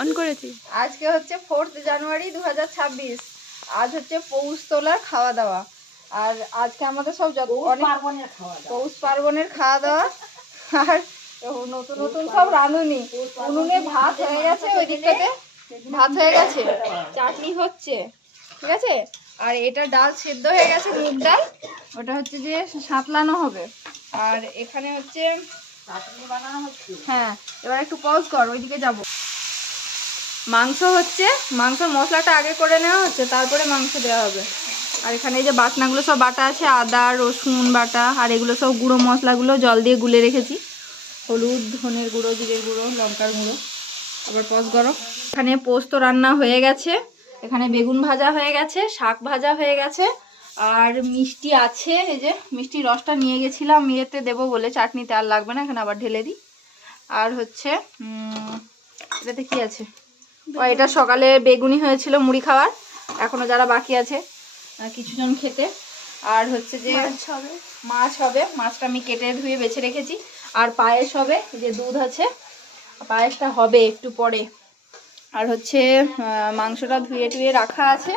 On করেছি। আজকে হচ্ছে 4 জানুয়ারি 2026। আজ হচ্ছে পৌষ তোলার খাওয়া দাওয়া। আর আজকে আমাদের সব পৌষ পার্বণের খাওয়া দাওয়া। আর নতুন নতুন সব রাঁধুনি। উনুনে ভাত হয়ে গেছে, ওই দিকটাতে ভাত হয়ে গেছে, চাটনি হচ্ছে, ঠিক আছে। আর এটা ডাল সেদ্ধ হয়ে গেছে, মুগ ডাল, ওটা হচ্ছে যে সাঁতলানো হবে। আর এখানে হচ্ছে চাটনি বানানো হচ্ছে। হ্যাঁ, এবার একটু পজ কর, ওইদিকে যাবো। মাংস হচ্ছে, মাংসর মশলাটা আগে করে নেওয়া হচ্ছে, তারপরে মাংস দেওয়া হবে। আর এখানে এই যে বাটনাগুলো সব বাটা আছে, আদা রসুন বাটা, আর এগুলো সব গুঁড়ো মশলাগুলো জল দিয়ে গুলে রেখেছি। হলুদ, ধনের গুঁড়ো, জিরের গুঁড়ো, লঙ্কার গুঁড়ো। আবার পজ গরম। এখানে পোস্ত রান্না হয়ে গেছে, এখানে বেগুন ভাজা হয়ে গেছে, শাক ভাজা হয়ে গেছে, আর মিষ্টি আছে। এই যে মিষ্টি রসটা নিয়ে গেছিলাম ইয়েতে দেবো বলে, চাটনিতে আর লাগবে না, এখানে আবার ঢেলে দিই। আর হচ্ছে এটাতে কি আছে, এটা সকালে বেগুনি হয়েছিল মুড়ি খাওয়ার, এখনো যারা বাকি আছে কিছুজন খেতে। আর হচ্ছে যে মাছ হবে, মাছটা আমি কেটে ধুয়ে বেছে রেখেছি। আর পায়েস হবে, যে দুধ আছে, পায়েসটা হবে একটু পরে। আর হচ্ছে মাংসটা ধুয়ে টুয়ে রাখা আছে।